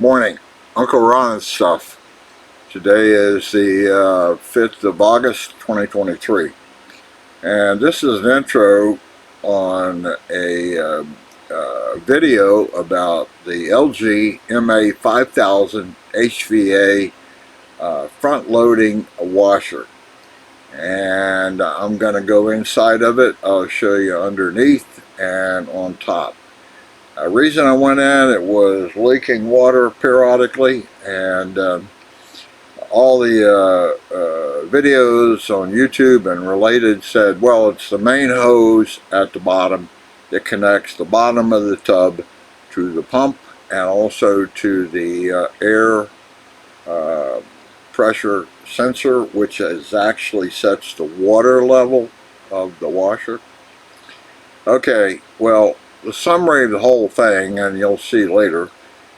Morning, Uncle Ron's stuff. Today is the 5th of August 2023, and this is an intro on a video about the LG MA5000 HVA front loading washer. And I'm going to go inside of it. I'll show you underneath and on top. The reason I went in, it was leaking water periodically, and all the videos on YouTube and related said, well, it's the main hose at the bottom that connects the bottom of the tub to the pump and also to the air pressure sensor, which actually sets the water level of the washer. Okay, well, the summary of the whole thing, and you'll see later,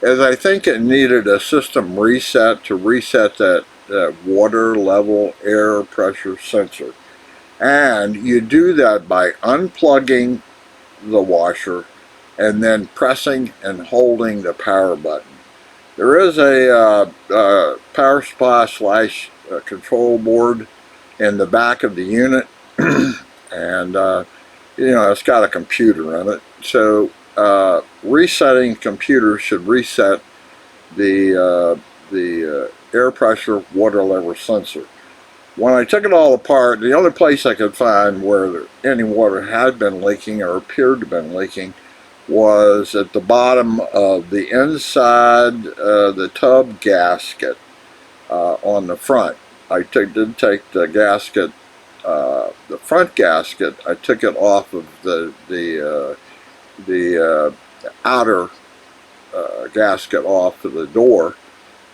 is I think it needed a system reset to reset that water level air pressure sensor. And you do that by unplugging the washer and then pressing and holding the power button. There is a power supply slash control board in the back of the unit, and you know, it's got a computer in it. So resetting computer should reset the air pressure water level sensor. When I took it all apart, the only place I could find where any water had been leaking or appeared to have been leaking was at the bottom of the inside the tub gasket on the front. I did take the gasket, the front gasket. I took it off of the outer gasket off of the door,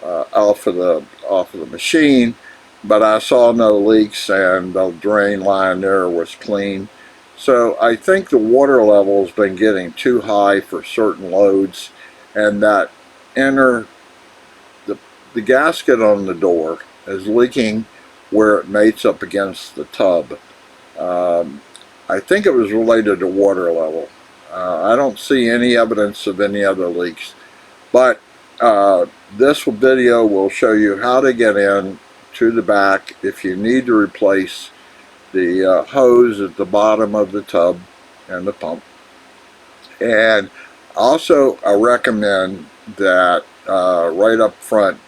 off of the machine, but I saw no leaks and the drain line there was clean. So I think the water level has been getting too high for certain loads, and that the gasket on the door is leaking where it mates up against the tub. I think it was related to water level. I don't see any evidence of any other leaks, but this video will show you how to get in to the back if you need to replace the hose at the bottom of the tub and the pump. And also I recommend that right up front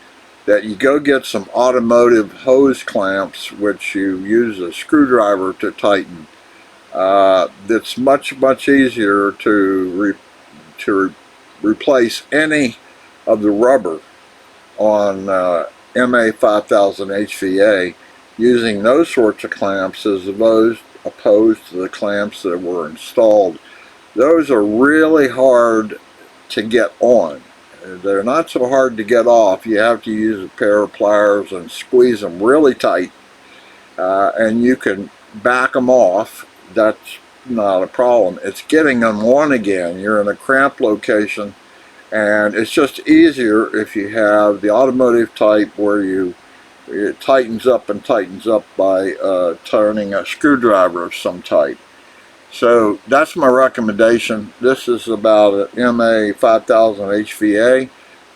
that you go get some automotive hose clamps, which you use a screwdriver to tighten. It's much easier to replace any of the rubber on MA5000 HVA using those sorts of clamps as opposed to the clamps that were installed. Those are really hard to get on. They're not so hard to get off. You have to use a pair of pliers and squeeze them really tight, and you can back them off. That's not a problem. It's getting them on again. You're in a cramped location, and it's just easier if you have the automotive type where it tightens up by turning a screwdriver of some type. So that's my recommendation. This is about an MA5000 HVA.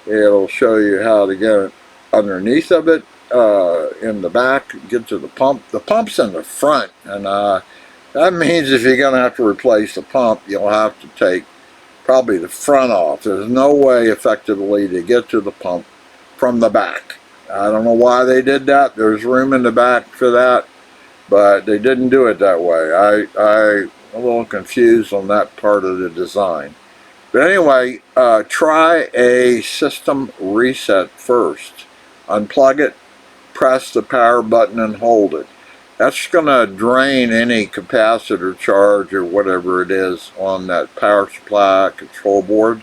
It'll show you how to get it underneath of it, in the back, get to the pump. The pump's in the front, and that means if you're going to have to replace the pump, you'll have to take probably the front off. There's no way effectively to get to the pump from the back. I don't know why they did that. There's room in the back for that, but they didn't do it that way. I'm a little confused on that part of the design. But anyway, try a system reset first. Unplug it, press the power button and hold it. That's going to drain any capacitor charge or whatever it is on that power supply control board.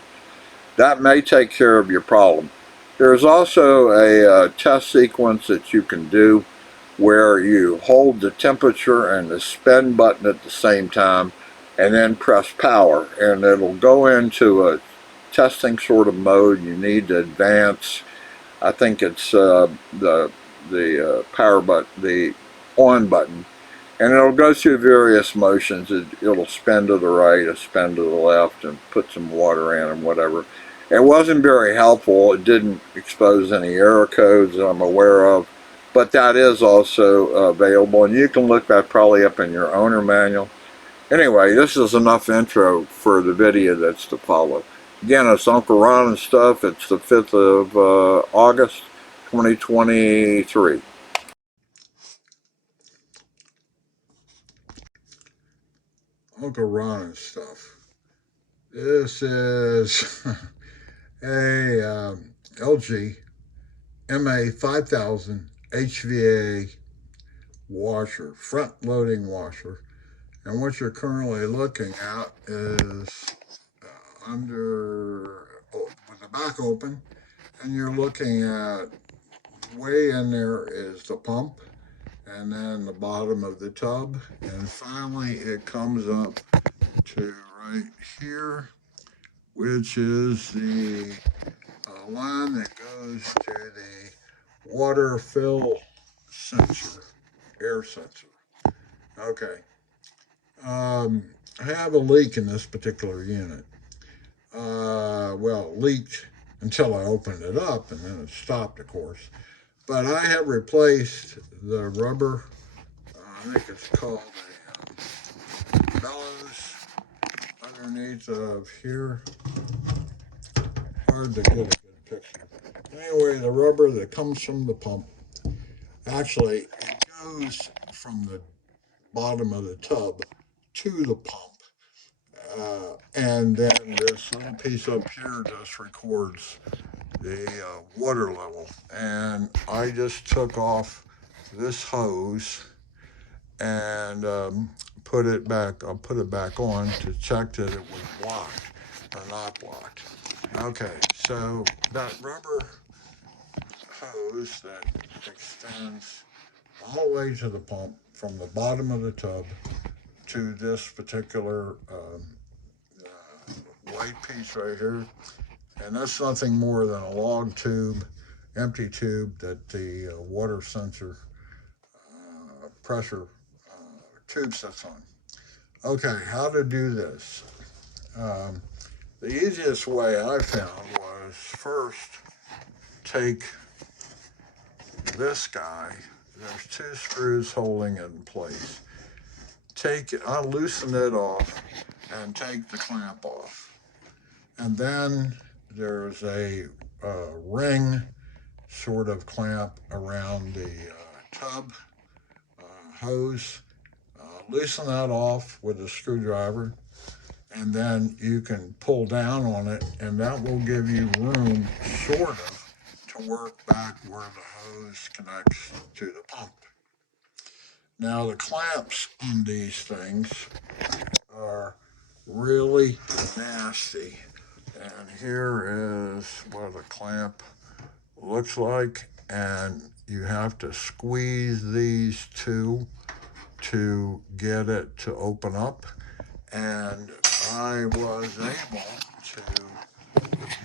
That may take care of your problem. There's also a test sequence that you can do where you hold the temperature and the spin button at the same time and then press power, and it'll go into a testing sort of mode. You need to advance. I think it's the power button, the on button, and it'll go through various motions. It'll spin to the right, or spin to the left, and put some water in and whatever. It wasn't very helpful. It didn't expose any error codes that I'm aware of, but that is also available, and you can look that probably up in your owner manual. Anyway, this is enough intro for the video that's to follow. Again, it's Uncle Ron and stuff. It's the 5th of August, 2023. Uncle Ron and stuff. This is a LG MA5000 HVA washer, front loading washer. And what you're currently looking at is with the back open, and you're looking at way in there is the pump, and then the bottom of the tub, and finally it comes up to right here, which is the line that goes to the water fill sensor, air sensor. Okay. I have a leak in this particular unit. Well, it leaked until I opened it up, and then it stopped, of course. But I have replaced the rubber, I think it's called a bellows underneath of here. Hard to get a good picture. Anyway, the rubber that comes from the pump, actually, it goes from the bottom of the tub to the pump. And then this little piece up here just records the water level. And I just took off this hose and put it back. I'll put it back on to check that it was blocked or not blocked. Okay, so that rubber hose that extends all the way to the pump from the bottom of the tub to this particular white piece right here. And that's nothing more than a log tube, empty tube that the water sensor pressure tube sits on. Okay, how to do this? Um, the easiest way I found was first take this guy. There's two screws holding it in place. Loosen it off and take the clamp off. And then there's a ring sort of clamp around the tub hose. Loosen that off with a screwdriver, and then you can pull down on it, and that will give you room, sort of, to work back where the hose connects to the pump. Now, the clamps on these things are really nasty. And here is what a clamp looks like. And you have to squeeze these two to get it to open up. And I was able to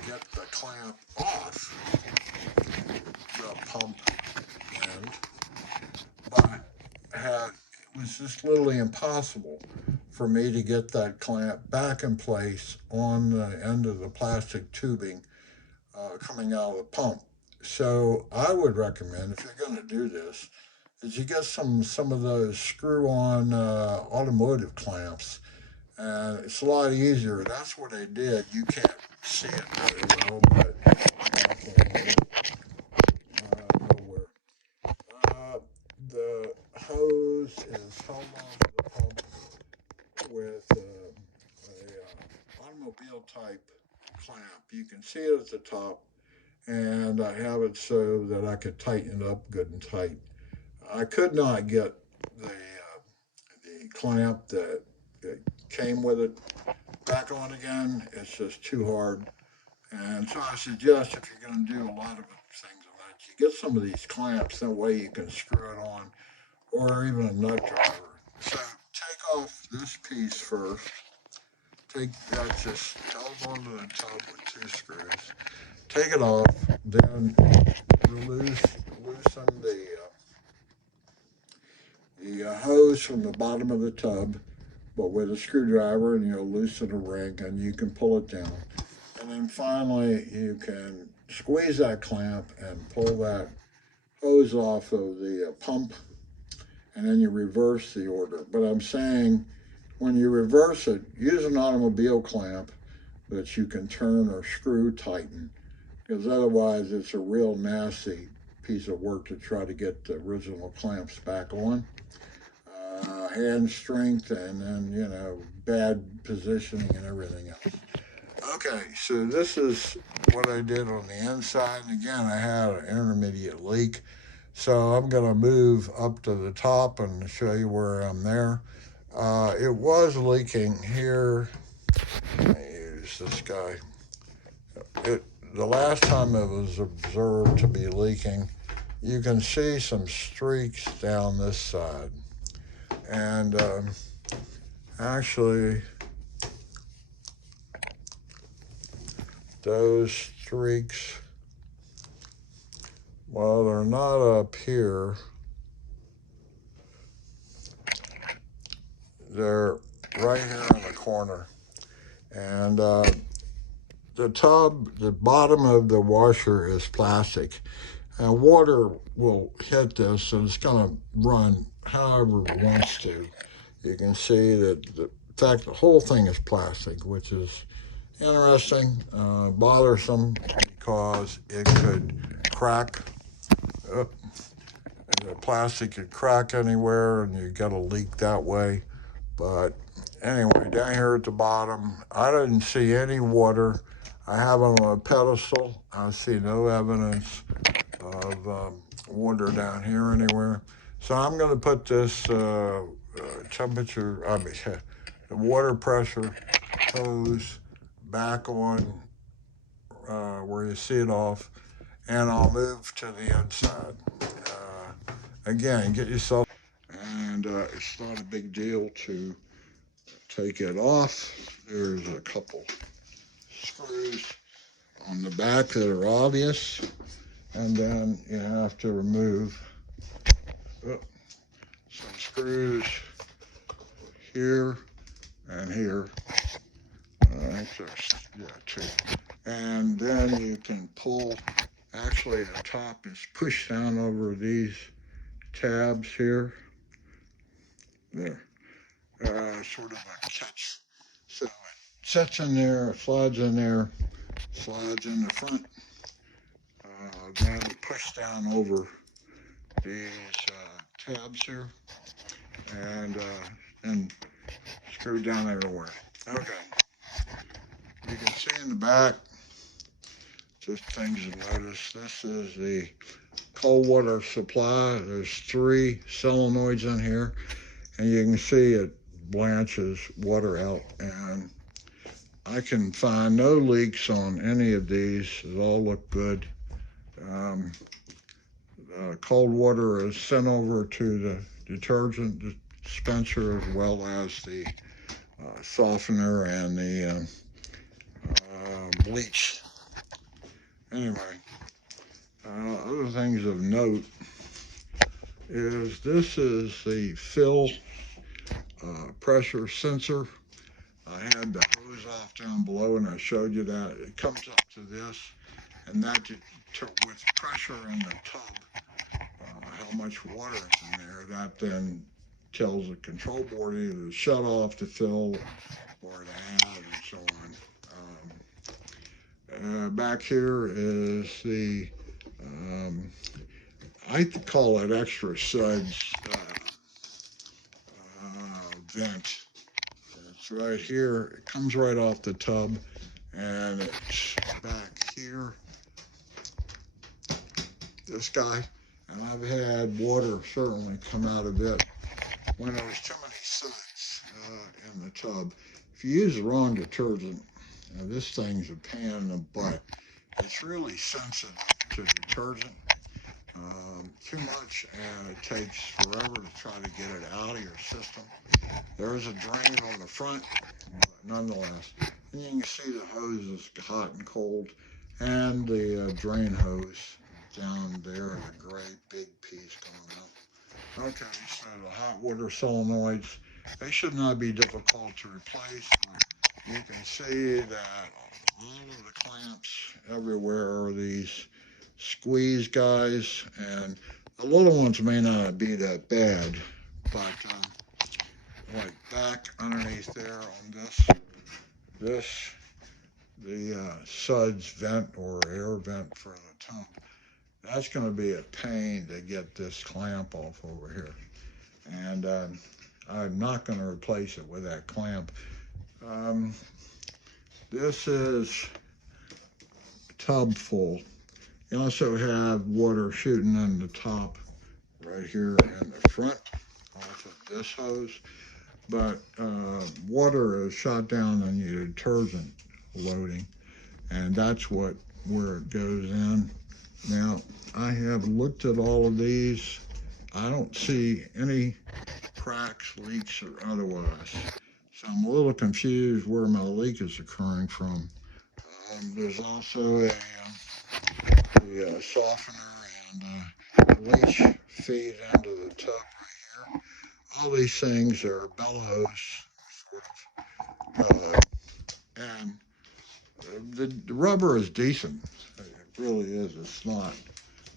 get the clamp off the pump end, but it was just literally impossible for me to get that clamp back in place on the end of the plastic tubing coming out of the pump. So I would recommend, if you're going to do this, is you get some of those screw-on automotive clamps, and it's a lot easier. That's what I did. You can't see it very well, but nowhere. The hose is held onto the pump with a automobile type clamp. You can see it at the top, and I have it so that I could tighten it up good and tight. I could not get the clamp that came with it back on again. It's just too hard. And so I suggest, if you're going to do a lot of things on that, you get some of these clamps. That way you can screw it on, or even a nut driver. So take off this piece first. Take that just held onto the tub with two screws. Take it off, then loosen the hose from the bottom of the tub, but with a screwdriver, and you'll loosen a ring, and you can pull it down. And then finally, you can squeeze that clamp and pull that hose off of the pump, and then you reverse the order. But I'm saying when you reverse it, use an automobile clamp that you can turn or screw tighten, because otherwise it's a real nasty piece of work to try to get the original clamps back on. Hand strength, and then, you know, bad positioning and everything else. Okay, so this is what I did on the inside. And again, I had an intermediate leak. So I'm going to move up to the top and show you where I'm there. It was leaking here. Let me use this guy. The last time it was observed to be leaking, you can see some streaks down this side. And actually, those streaks, well, they're not up here. They're right here in the corner. And the tub, the bottom of the washer is plastic. And water will hit this, and it's going to run however it wants to. You can see that, in fact, the whole thing is plastic, which is interesting, bothersome, because it could crack. The plastic could crack anywhere, and you get a leak that way. But anyway, down here at the bottom, I didn't see any water. I have it on a pedestal. I see no evidence of water down here anywhere. So I'm going to put this the water pressure hose back on where you see it off, and I'll move to the inside. Again, get yourself, and it's not a big deal to take it off. There's a couple screws on the back that are obvious, and then you have to remove some screws here and here. I think there's two. And then you can pull, actually the top is pushed down over these tabs here. There. Sort of a catch. So it sets in there, slides in there, slides in the front. Then push down over these tabs here, and screw down everywhere. Okay. You can see in the back, just things to notice. This is the cold water supply. There's 3 solenoids in here, and you can see it blanches water out, and I can find no leaks on any of these. They all look good. Cold water is sent over to the detergent dispenser, as well as the softener and the bleach. Anyway, other things of note is this is the fill pressure sensor. I had the hose off down below, and I showed you that. It comes up to this, and that with pressure in the tub, how much water is in there, that then tells the control board either to shut off the fill or to add, and so on. Back here is the, I call it extra suds vent. It's right here. It comes right off the tub, and it's back here. This guy, and I've had water certainly come out of it when there was too many suds in the tub. If you use the wrong detergent, this thing's a pain in the butt. It's really sensitive to detergent. Too much, and it takes forever to try to get it out of your system. There's a drain on the front, but nonetheless. And you can see the hose is hot and cold, and the drain hose down there, a great big piece going up. Okay, so the hot water solenoids, they should not be difficult to replace, but you can see that all of the clamps everywhere are these squeeze guys, and the little ones may not be that bad, but like back underneath there on this the suds vent or air vent for the tub. That's going to be a pain to get this clamp off over here, and I'm not going to replace it with that clamp. This is tub full. You also have water shooting in the top right here in the front off of this hose, but water is shot down on your detergent loading, and that's where it goes in. Now, I have looked at all of these. I don't see any cracks, leaks, or otherwise. So I'm a little confused where my leak is occurring from. There's also a softener and leach feed into the tub right here. All these things are bellows, sort of, and the rubber is decent. It really is. It's not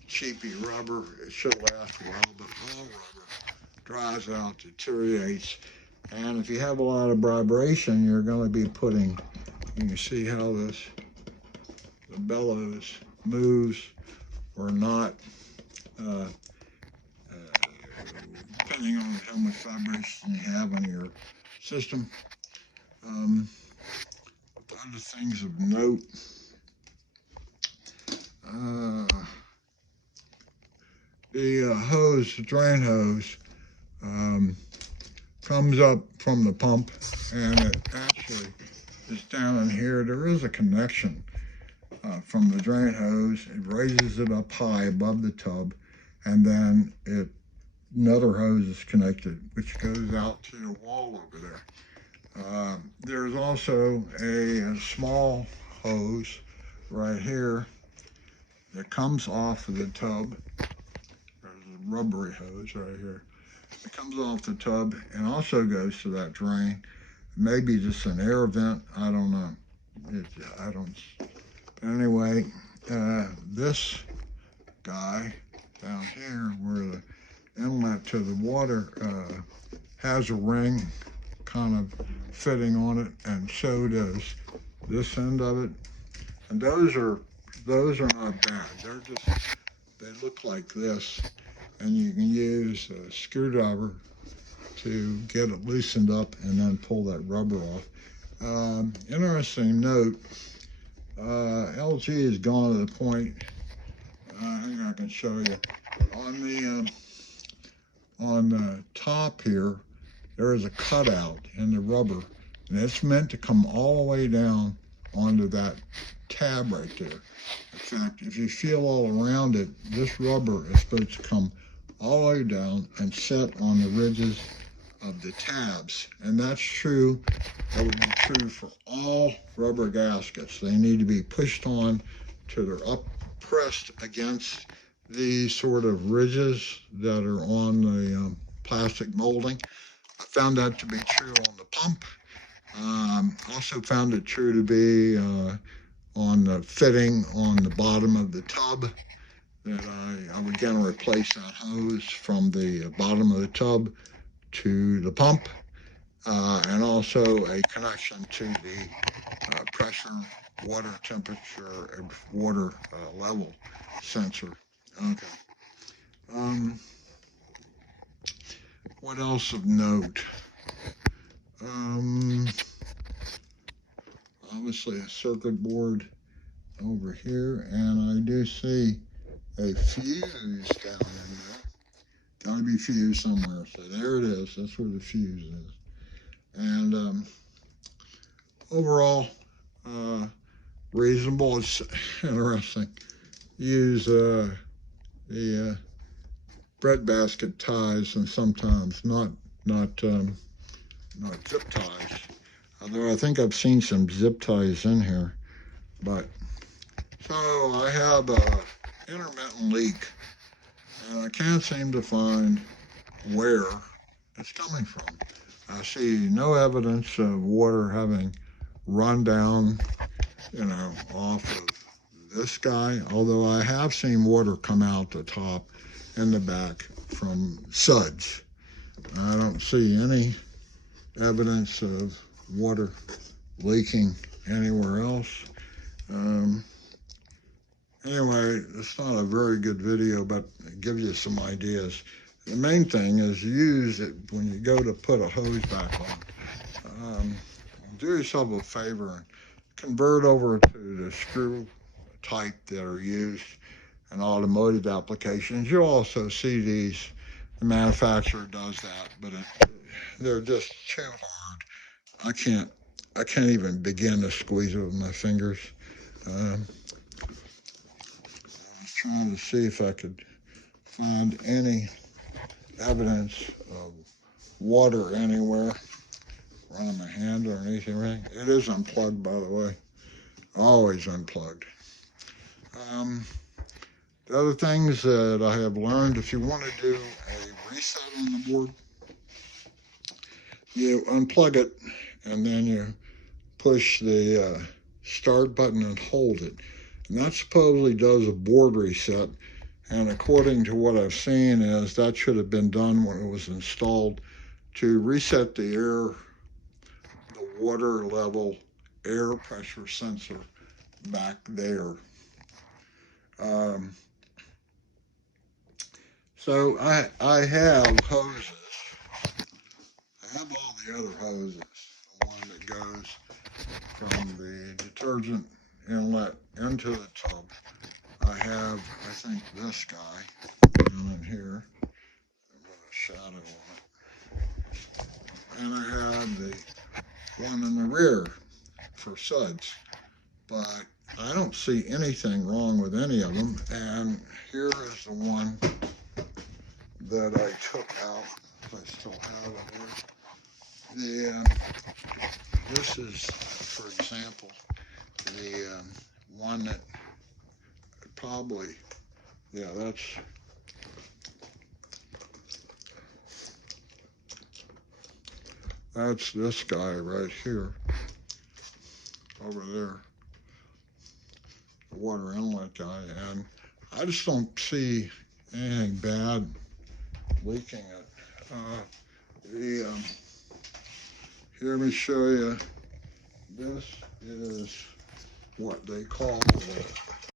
cheapy rubber. It should last a while, but all rubber dries out, deteriorates, and if you have a lot of vibration, you're going to be putting. You can see how the bellows moves or not, depending on how much vibration you have on your system. Other things of note. The hose, the drain hose, comes up from the pump, and it actually is down in here. There is a connection from the drain hose. It raises it up high above the tub, and then another hose is connected, which goes out to the wall over there. There's also a small hose right here that comes off of the tub. There's a rubbery hose right here. It comes off the tub and also goes to that drain. Maybe just an air vent. I don't know. Anyway, this guy down here where the inlet to the water has a ring kind of fitting on it, and so does this end of it. And those are not bad. They look like this, and you can use a screwdriver to get it loosened up and then pull that rubber off. Interesting note, LG has gone to the point, I think I can show you, on the top here, there is a cutout in the rubber, and it's meant to come all the way down onto that tab right there. In fact, if you feel all around it, this rubber is supposed to come all the way down and set on the ridges of the tabs, and that's true. That would be true for all rubber gaskets. They need to be pushed on till they're up pressed against these sort of ridges that are on the plastic molding. I found that to be true on the pump. Also found it true to be on the fitting on the bottom of the tub, that I would again replace that hose from the bottom of the tub to the pump, and also a connection to the pressure, water temperature, and water level sensor. Okay. What else of note? Obviously a circuit board over here, and I do see a fuse down in there. Gotta be fused somewhere. So there it is. That's where the fuse is. And overall, reasonable. It's interesting. Use the breadbasket ties, and sometimes not zip ties. Although I think I've seen some zip ties in here. But so I have a intermittent leak, and I can't seem to find where it's coming from. I see no evidence of water having run down you know, off of this guy, although I have seen water come out the top and the back from suds. I don't see any evidence of water leaking anywhere else. Anyway, it's not a very good video, but it gives you some ideas. The main thing is use it when you go to put a hose back on. Do yourself a favor and convert over to the screw type that are used in automotive applications. You'll also see these. The manufacturer does that, but they're just too hard. I can't even begin to squeeze it with my fingers. I was trying to see if I could find any evidence of water anywhere. Running my hand underneath everything. It is unplugged, by the way. Always unplugged. The other things that I have learned, if you want to do a reset on the board, you unplug it and then you push the start button and hold it. And that supposedly does a board reset. And according to what I've seen is that should have been done when it was installed to reset the water level air pressure sensor back there. So I have hoses. I have all the other hoses. The one that goes from the detergent inlet into the tub. I have, I think, this guy down in here with a shadow on it. And I have the one in the rear for suds. But I don't see anything wrong with any of them. And here is the one that I took out. If I still have it here. This is, for example, the one that probably, yeah, that's this guy right here, over there, the water inlet guy, and I just don't see anything bad leaking it. Here, let me show you. This is what they call the